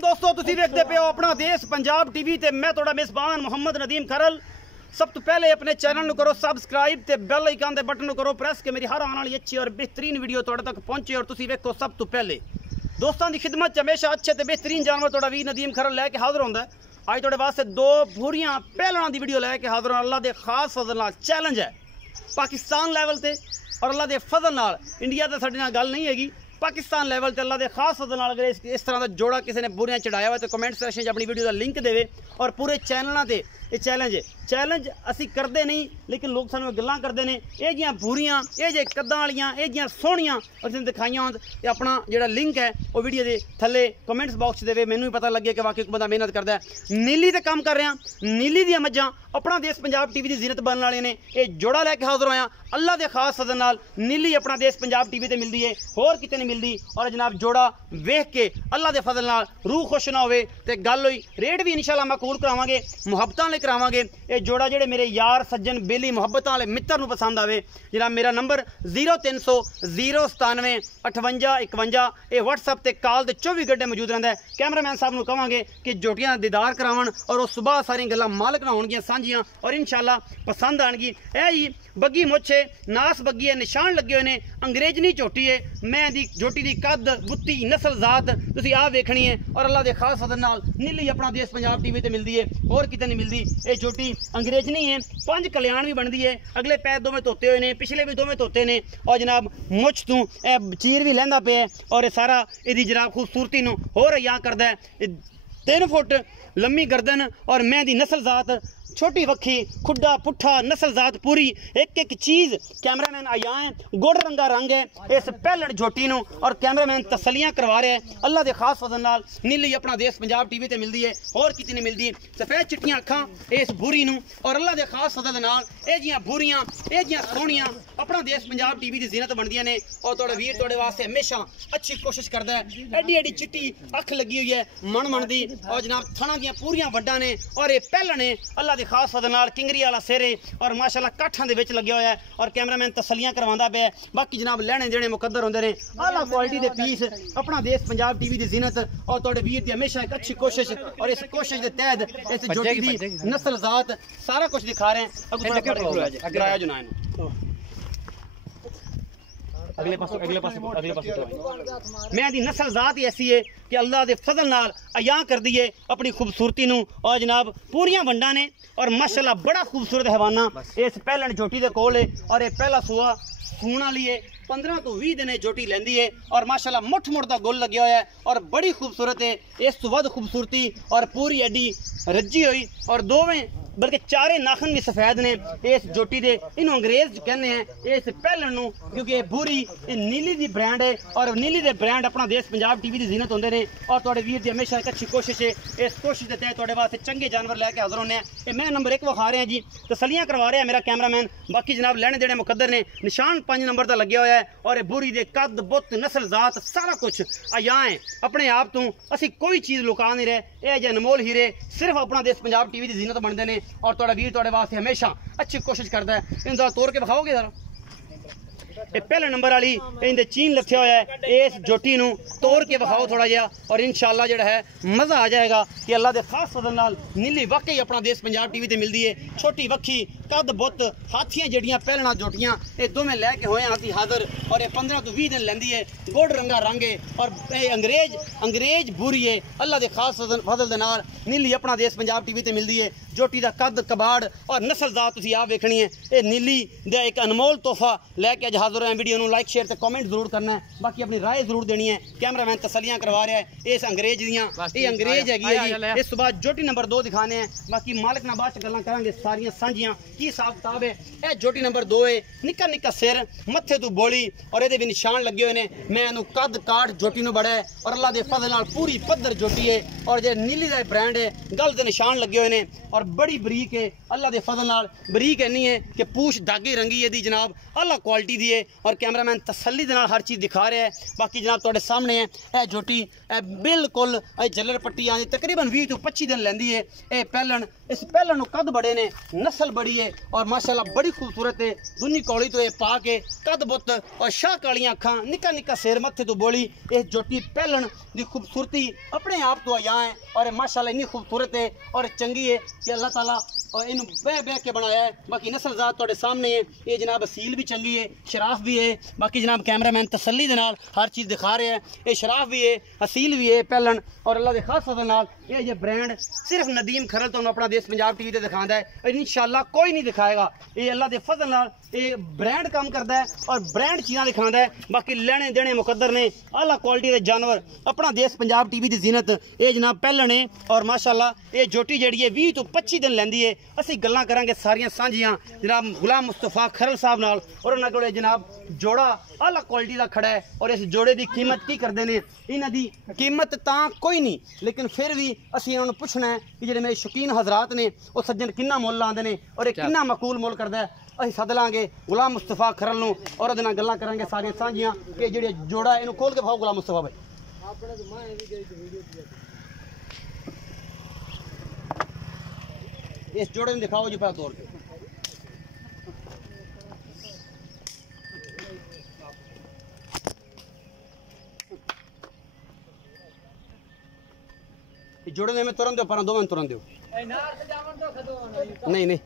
सलाम दोस्तों, तुसीं देखते पे हो अपना देश पंजाब टीवी ते मैं तुहाडा मेज़बान मोहम्मद नदीम खरल। सब तो पहले अपने चैनल नूं करो सबसक्राइब ते बेल आइकन दे बटन नूं करो प्रेस के मेरी हर आने वाली अच्छी और बेहतरीन वीडियो तुहाडे तक पहुंचे और तुसीं वेखो सब तो पहले। दोस्तों की खिदमत च हमेशा अच्छे ते बेहतरीन जानवर तुहाडा वीर नदीम खरल लैके हाजिर होंदा है। अज तुहाडे वास्ते दो पूरियां पहलवानां दी वीडियो लैके हाजिर हां। अल्लाह दे खास फजल नाल चैलेंज है पाकिस्तान लैवल ते और अल्लाह दे फजल नाल इंडिया ते साडे नाल गल नहीं हैगी। पाकिस्तान लैवल ते अल्लाह दे खास फजल नाल अगर इस तरह का जोड़ा किसी ने बुरियां चढ़ाया हुआ तो कमेंट सैक्शन अपनी वीडियो का लिंक देवे और पूरे चैनलों से ये चैलेंज असी करते नहीं, लेकिन लोग सानू गल्लां करते हैं ये जियां बुरियां ये जे कद्दां वालियां ये जियां सोहणियां असीं दिखाइयां होण ते अपना जिहड़ा लिंक है वो वीडियो के थल्ले कमेंट्स बॉक्स देवे, मैनू भी पता लगे कि वाकई बंदा मेहनत करता है। नीली ते काम कर रहा, नीली दी मज्जां अपना देश पंजाब टीवी की जीरत बनने वाले ने ये जोड़ा लैके हाजिर होया। अल्लाह के खास फजल नाल नीली अपना देश पंजाब टीवी ते मिलती है, होर किते नहीं मिलती। और जनाब जोड़ा वेख के अल्लाह के फजल नाल रूह खुश ना होवे ते गल होई रेट भी इंशाल्लाह माकूल करावांगे, मुहब्बतां नाल करावांगे। ये जोड़ा जेडे मेरे यार सज्जन बेली मुहब्बतां वाले मित्र नूं पसंद आवे, जनाब मेरा नंबर 0300 097 58 51 ये व्हाट्सएप ते कॉल ते 24 घंटे मौजूद रहता है। कैमरामैन साहब नूं कहांगे कि जोटियां दा दीदार करावन और उस सुबह सारी गल्लां मालक नाल होणगियां सांझियां और इंशाल्लाह पसंद आएगी। ए जी बग्गी मुछ है, नास बग्गी है, निशान लगे हुए हैं, अंग्रेजनी झोटी है, मैं दी झोटी दी कद बुत्ती नस्ल जात तुसीं आ वेखनी है। और अल्लाह के खास फजल नाल नीली अपना देश पंजाब टीवी ते मिलती है, और किते नहीं मिलती। ये झोटी अंग्रेजनी है, 5 कल्याण भी बनती है, अगले पैर दोवें धोते हुए ने, पिछले भी दोवें धोते ने और जनाब मुछ तू चीर भी लैंदा पे है और ये सारा इहदी जनाब खूबसूरती नूं होर अयां करदा है। 3 फुट लम्मी गर्दन और मैं दी नस्ल जात, छोटी वक्खी, खुड्डा पुट्ठा, नस्ल जात पूरी एक एक चीज़। कैमरामैन आया है, गुड़ रंगा रंग है इस पहलड़ झोटी नूं और कैमरामैन तसलियां करवा रहे हैं। अल्लाह के खास फजल नाल नीली अपना देश पंजाब टीवी ते मिलती है, और कितनी नहीं मिलती। सफेद चिट्टियां अखां इस बुरी नूं और अल्लाह के खास फजल नाल ये जियां बुरियां ये जियां सोहणियां अपना देश पंजाब टीवी की जीनत बनदियां ने। और तुहाडा वीर तुहाडे वास्ते हमेशा अच्छी कोशिश करदा है। एडी एडी चिट्टी अख लगी हुई है मन दी और जनाब थणा दियां पूरियां वड्डां ने और ये पहलड़ ने अल्लाह के खास फजल नाल किंगरी वाला सिर है और माशाल्लाह काठां दे विच लग्या होया है और कैमरामैन तसलियां करवांदा पे है। बाकी जनाब लैणे देने मुकद्दर होंदे ने, आला क्वालिटी दे पीस अपना देश पंजाब टीवी की जीनत और तुहाडे वीर दी हमेशा एक अच्छी कोशिश और इस कोशिश के तहत इस जोटी दी नस्ल जात सारा कुछ दिखा रहे हैं। अगला जो ना अगले पास मैं दी नस्ल जात ही ऐसी है कि अल्लाह के फजल नाल अयां कर दी है अपनी खूबसूरती नूं और जनाब पूरियां वंडा ने और माशाल्लाह बड़ा खूबसूरत हैवाना इस पहलण झोटी दे कोल है। और ये पहला सूआ सूण वाली है, 15 तो 20 दिन झोटी लैंदी है और माशाल्लाह मुठ मुठ दा गोल लग्या होया है और बड़ी खूबसूरत है। इस तो वध खूबसूरती और पूरी एडी रज्जी हुई और दोवें बल्कि 4 नाखन भी सफेद ने इस जोटी दे। इन्हों अंग्रेज कहने हैं इस पहलण नूं क्योंकि ये बुरी ये नीली दी ब्रांड है और नीली दे ब्रांड अपना देश पंजाब टीवी की जीनत होंदे ने। और तुहाडे वीर दी हमेशा एक अच्छी कोशिश है, इस कोशिश के तहत तुहाडे वास्ते चंगे जानवर लैके हाजिर होने हैं। मैं नंबर 1 विखा रहा जी, तसलियां करवा रहा है मेरा कैमरामैन। बाकी जनाब लैने देने मुकद्दर ने, निशान 5 नंबर का लग्या होया है और ये बुरी दे कद बुत नस्ल जात सारा कुछ अयां है अपने आप तो। असी कोई चीज़ लुका नहीं रहे, यह जे अनमोल हीरे सिर्फ अपना देश पंजाब टीवी की जीनत बनते हैं और तुहाडा वीर तुहाडे वास्ते हमेशा अच्छी कोशिश करता है। इन जरा तोड़ के विखाओगे जरा, ये पहले नंबर वाली इनके चीन लथ्या होया है, इस जोटी नूं तोड़ के विखाओ थोड़ा जिहा और इंशाल्लाह जिहड़ा है मज़ा आ जाएगा कि अल्लाह के खास फजल नाल नीली वाकई अपना देश पंजाब टीवी ते मिलती है। छोटी वक्खी कद बुत हाथियां जड़ियां पहलना जोटियां ये दोवें लैके होए हाथी हाजिर और ये 15 तो 20 दिन लैंदी है। गुड़ रंगा रंग है और अंग्रेज बुरी है। अल्लाह के खास फजल दे नाल नीली अपना देश पंजाब टीवी ते मिलती है। जोटी का कद कबाड़ और नस्ल जात तुसीं आ वेखनी है। ये नीली दा एक अनमोल तोहफा लैके अज हाजिर होए। वीडियो नूं लाइक शेयर ते कमेंट जरूर करना है, बाकी अपनी राय जरूर देनी है। कैमरामैन तसलियां करवा रहा है इस अंग्रेज दियां, ये अंग्रेज हैगी है जी। इस बाद जोटी नंबर 2 दिखाने हैं, बाकी मालिक नाल बाद च गल्लां करांगे सारियां सांझियां की हिसाब किताब है। यह जोटी नंबर 2 है, निक्का निक्का सिर मत्थे तू बोली और ये भी निशान लगे हुए हैं। मैं इनू कद काठ जोटी नूं बड़ा है और अल्लाह के फजल नाल पूरी पद्धर जोटी है और जो नीली का ब्रांड है गल के निशान लगे हुए हैं और बड़ी बरीक है। अल्लाह के फजल नाल बरीक इन्नी है कि पूछ धागे रंगी है दी जनाब आला क्वालिटी दी है है और कैमरामैन तसल्ली दे नाल हर चीज़ दिखा रहा है। बाकी जनाब तुहाडे सामने है यह झोटी बिल्कुल जलर पट्टी आँदी तकरीबन 20 तो 25 दिन लैंदी है। ये पैलन इस पैलन नूं कद बड़े ने, नस्ल बड़ी है और माशाल्लाह बड़ी खूबसूरत है। दुनी कौली तो ये पा के कद बुत और शाह कालियां अखां, निक्का निक्का सिर मत्थे तो बोली। इस झोटी पैलन की खूबसूरती अपने आप तो आया है और माशाल्लाह इन्नी खूबसूरत है और चंगी है कि अल्लाह ताला और इन बह बह के बनाया है। बाकी नस्ल ज़ात तुहाडे सामने है। ये जनाब असील भी चंगी है, शराफ भी है। बाकी जनाब कैमरामैन तसल्ली दे नाल हर चीज़ दिखा रहे हैं। ये शराफ भी है, असील भी है पैलन और अल्लाह के खास फजल नाल ये ब्रांड सिर्फ नदीम खरल तो अपना देश पंजाब टीवी ते दिखाता है। इंशाअल्लाह कोई नहीं दिखाएगा। ये अल्लाह के फजल नाल ये ब्रांड काम करता है और ब्रांड चीज़ां दिखाता है। बाकी लेने देने मुकद्दर ने आला क्वालिटी के जानवर अपना देश पंजाब टीवी की जीनत ये जनाब पैलन है और माशाअल्लाह ये झोटी जिहड़ी है 20 तो 25 दिन लैंदी है। असीं गल्लां करांगे सारियां सांझियां जनाब गुलाम मुस्तफा खरल साहब नाल और उन्हां कोल जनाब जोड़ा आला क्वालिटी का खड़ा है और इस जोड़े की कीमत की करते हैं। इन्हां दी कीमत तां कोई नहीं, लेकिन फिर भी असीं उन्होंने पुछना है कि जिहड़े मेरे शौकीन हजरात ने वो सज्जन किन्ना मुल लांदे ने और ये किन्ना मकूल मुल करदा है। असीं सद लांगे गुलाम मुस्तफा खरल नूं और उहदे नाल गल्लां करांगे सारियां सांझियां कि जिहड़े जोड़ा इहनूं खोल के भाओ गुलाम मुस्तफा भाई। इस जोड़े में दिखाओ जी पहले तौर पे। जोड़े में तुरंत दो पर दो में तुरंत दो नहीं नहीं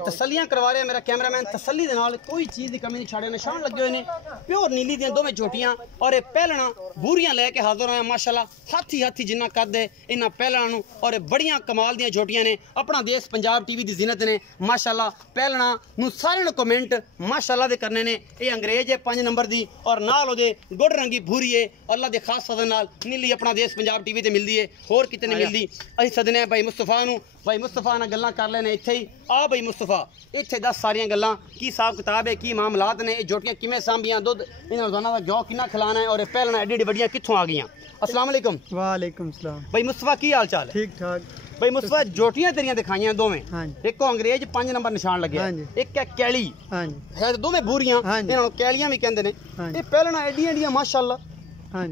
तसलियां करवा रहे हैं मेरा कैमरामैन तसल्ली दे नाल कोई चीज़ की कमी नहीं छाड़े। निशान लगे हुए ने प्योर नीली दी दोवें झोटियां और ये पहलना बूरियां लैके हाजिर होए माशाल्लाह। हाथी हाथी जिन्ना कद है इन्हां पहलना नूं और बड़ियां कमाल दियां झोटियां ने अपना देश पंजाब टीवी की जीनत ने माशाल्लाह। पहलना नूं सारे कमेंट माशाल्लाह दे करने ने। ये अंग्रेज है 5 नंबर दी और नाल ओदे गुड़ रंगी भूरी है। अल्लाह दे खास फजल नाल नीली अपना देश पंजाब टीवी ते मिलदी है, होर किते नहीं मिलदी। असीं सदने भाई मुस्तफा नूं, भाई मुस्तफा नाल गल्लां कर लेने इत्थे ही। आ भाई मुस्तफा इत्थे दस सारियां गल्लां की हिसाब किताब है, की मामलात ने, ये झोटियां किवें सांभियां, दुध इन्हां रोजाना दा जौ किन्ना खिलाना है और ये पहलना एडी एडी बड़ियां कित्थों आ गईयां। अस्सलाम वालेकुम। वालेकुम सलाम। भाई मुस्तफा की हाल चाल है? ठीक ठाक। भाई मुस्तफा झोटियां तेरियां दिखाइयां दोवें, एक को अंग्रेज 5 नंबर निशान लगे, एक है कैली है, दोवें बूरियां इन्हां नूं कैलियां भी कहंदे ने। ये पहलना एडियां एडियां माशाअल्लाह। हां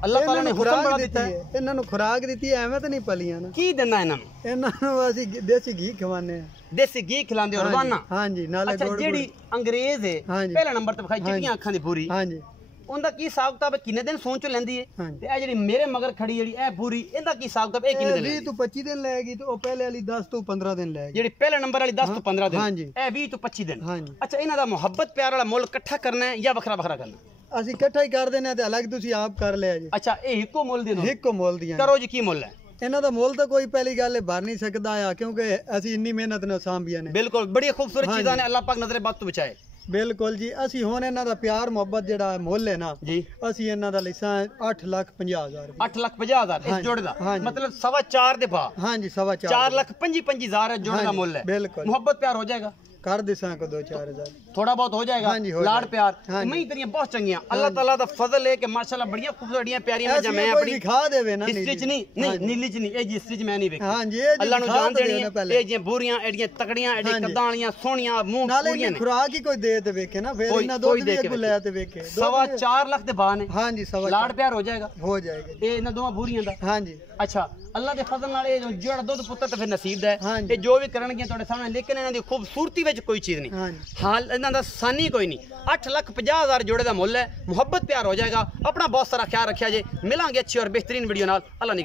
अल्लाह ताला ने हुक्म बड़ा दिता है, इन्हां नूं खुराक दित्ती है, एवें तो नहीं पलियां ना। की देना इन्हां नूं? इन्हां नूं असि देसी घी खवाने हैं। देसी घी खिलांदे हो रोजाना? हां जी। नाले गुड़ जेडी अंग्रेज है पहला नंबर ते विखाई चिट्टियां अखां दी पूरी। हां जी। उनदा की हिसाब किताब किन्ने दिन सोच लैंदी है? ते ए जेडी मेरे मगर खड़ी जेडी ए पूरी इंदा की हिसाब किताब ए किन्ने दिन? 20 तो 25 दिन लगेगी तो पहले वाली 10 तो 15 दिन लगेगी। जेडी पहले नंबर वाली 10 तो 15 दिन। हां जी। ए 20 तो 25 दिन। हां जी। अच्छा इन्हां दा मोहब्बत प्यार वाला मुल इकट्ठा करना है या वखरा वखरा करना? ਅਸੀਂ ਇਕੱਠਾ ਹੀ ਕਰ ਦੇਣਾ ਤੇ ਅਲੱਗ ਤੁਸੀਂ ਆਪ ਕਰ ਲਿਆ ਜੀ। ਅੱਛਾ ਇਹ ਇੱਕੋ ਮੁੱਲ ਦੇ ਦੋ? ਇੱਕੋ ਮੁੱਲ ਦੀਆਂ। ਕਰੋ ਜੀ ਕੀ ਮੁੱਲ ਹੈ ਇਹਨਾਂ ਦਾ? ਮੁੱਲ ਤਾਂ ਕੋਈ ਪਹਿਲੀ ਗੱਲ ਹੈ ਭਰ ਨਹੀਂ ਸਕਦਾ ਆ ਕਿਉਂਕਿ ਅਸੀਂ ਇੰਨੀ ਮਿਹਨਤ ਨਾਲ ਸਾਂਭੀਆਂ ਨੇ। ਬਿਲਕੁਲ ਬੜੀ ਖੂਬਸੂਰਤ ਚੀਜ਼ਾਂ ਨੇ, ਅੱਲਾਹ ਪਾਕ ਨਜ਼ਰੇ ਬਦ ਤੋਂ ਬਚਾਏ। ਬਿਲਕੁਲ ਜੀ। ਅਸੀਂ ਹੁਣ ਇਹਨਾਂ ਦਾ ਪਿਆਰ ਮੁਹੱਬਤ ਜਿਹੜਾ ਮੁੱਲ ਹੈ ਨਾ ਜੀ, ਅਸੀਂ ਇਹਨਾਂ ਦਾ ਲਿਸਾਂ 8,50,000। 8,50,000 ਇਸ ਜੋੜੇ ਦਾ ਮਤਲਬ 4.25 ਦੇ ਭਾਅ? ਹਾਂ ਜੀ 4.25। 4,25,000 ਜੋੜੇ ਦਾ ਮੁੱਲ ਹੈ। ਬਿਲकुल। ਮੁਹੱਬਤ प्यार हो जाएगा? कर दिसा को 2-4 थोड़ा बहुत हो जाएगा। हाँ जी, हो लाड़ प्यार। मैं तेरियां बहुत चंगियां, अल्लाह ताला दा फजल है कि माशाल्लाह बढ़िया खूबसूरत प्यारियां मैं जमे अपनी दिखा देवे ना। हिस्ट्री च नहीं नीली च नहीं, ए जी हिस्ट्री च मैं नहीं देखी। हां जी अल्लाह नु जान देनी है। ए जी बूरियां एडियां तकड़ियां एडी कद्दां वालियां सोहणियां मुंह पूरियां ने। खुराक ही कोई दे ते वेखे ना फिर इना दूध भी को ले ते वेखे। 4.25 लाख दे बा ने। हां जी 4.25 लाड़ प्यार हो जाएगा? हो जाएगा। ए इना दोवां बूरियां दा? हां जी। अच्छा अल्लाह के फजल नाल ए जेड़ा दुध पुत्र ते फिर नसीब दा है, ए जो भी करनगे तुहाडे सामने, लेकिन इन्हां दी खूबसूरती विच कोई चीज नहीं। हाल इन्हां दा सानी कोई नहीं। 8,50,000 जोड़े दा मुੱਲ है। मुहब्बत प्यार हो जाएगा। अपना बहुत सारा ख्याल रखिया जे। मिलांगे अच्छी और बेहतरीन वीडियो नाल। अल्लाह ने